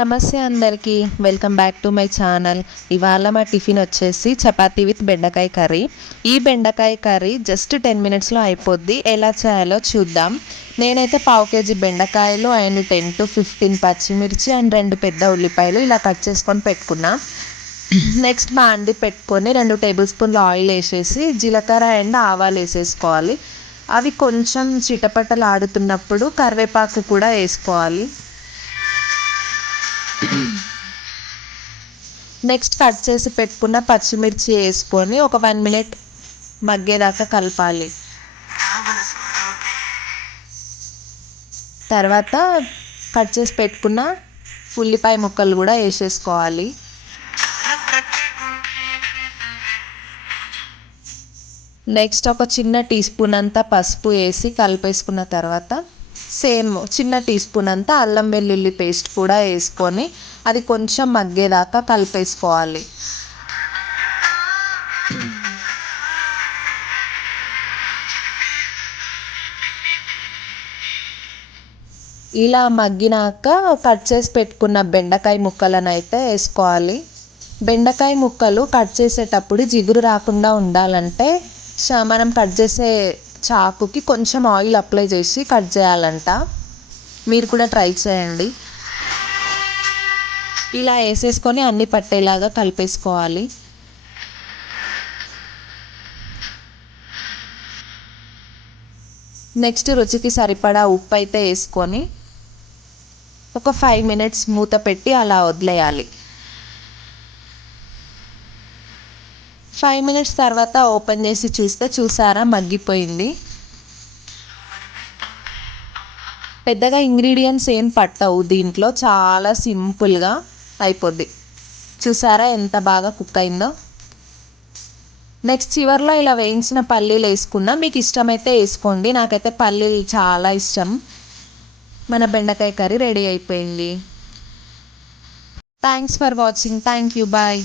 నమస్తే అందరికీ. Welcome back to my channel ఇవాళ మా టిఫిన్ వచ్చేసి చపాతీ విత్ బెండకాయ కర్రీ. ఈ బెండకాయ కర్రీ జస్ట్ టెన్ మినిట్స్లో అయిపోద్ది. ఎలా చేయాలో చూద్దాం. నేనైతే పావు కేజీ బెండకాయలు అండ్ టెన్ టు ఫిఫ్టీన్ పచ్చిమిర్చి అండ్ రెండు పెద్ద ఉల్లిపాయలు ఇలా కట్ చేసుకొని పెట్టుకున్నా. నెక్స్ట్ మా పెట్టుకొని రెండు టేబుల్ స్పూన్లు ఆయిల్ వేసేసి జీలకర్ర అండ్ ఆవాలు వేసేసుకోవాలి. అవి కొంచెం చిటపటలు ఆడుతున్నప్పుడు కరివేపాకు కూడా వేసుకోవాలి. నెక్స్ట్ కట్ చేసి పెట్టుకున్న పచ్చిమిర్చి వేసుకొని ఒక వన్ మినిట్ మగ్గేదాకా కలపాలి. తర్వాత కట్ చేసి పెట్టుకున్న ఉల్లిపాయ ముక్కలు కూడా వేసేసుకోవాలి. నెక్స్ట్ ఒక చిన్న టీ స్పూన్ అంతా పసుపు వేసి కలిపేసుకున్న తర్వాత సేమ్ చిన్న టీ స్పూన్ అంతా అల్లం వెల్లుల్లి పేస్ట్ కూడా వేసుకొని అది కొంచెం మగ్గేదాకా కలిపేసుకోవాలి. ఇలా మగ్గినాక కట్ చేసి పెట్టుకున్న బెండకాయ ముక్కలను అయితే వేసుకోవాలి. బెండకాయ ముక్కలు కట్ చేసేటప్పుడు జిగురు రాకుండా ఉండాలంటే మనం కట్ చేసే చాకుకి కొంచెం ఆయిల్ అప్లై చేసి కట్ చేయాలంట. మీరు కూడా ట్రై చేయండి. ఇలా వేసేసుకొని అన్నీ పట్టేలాగా కలిపేసుకోవాలి. నెక్స్ట్ రుచికి సరిపడా ఉప్పు అయితే వేసుకొని ఒక ఫైవ్ మినిట్స్ మూత పెట్టి అలా వదిలేయాలి. ఫైవ్ మినిట్స్ తర్వాత ఓపెన్ చేసి చూస్తే చూసారా? మగ్గిపోయింది. పెద్దగా ఇంగ్రీడియంట్స్ ఏం పట్టవు. దీంట్లో చాలా సింపుల్గా అయిపోద్ది. చూసారా? ఎంత బాగా కుక్ అయిందో. నెక్స్ట్ చివరిలో ఇలా వేయించిన పల్లీలు వేసుకున్నా మీకు ఇష్టమైతే వేసుకోండి. నాకైతే పల్లీలు చాలా ఇష్టం. మన బెండకాయ కర్రీ రెడీ అయిపోయింది. Thanks for watching thank you bye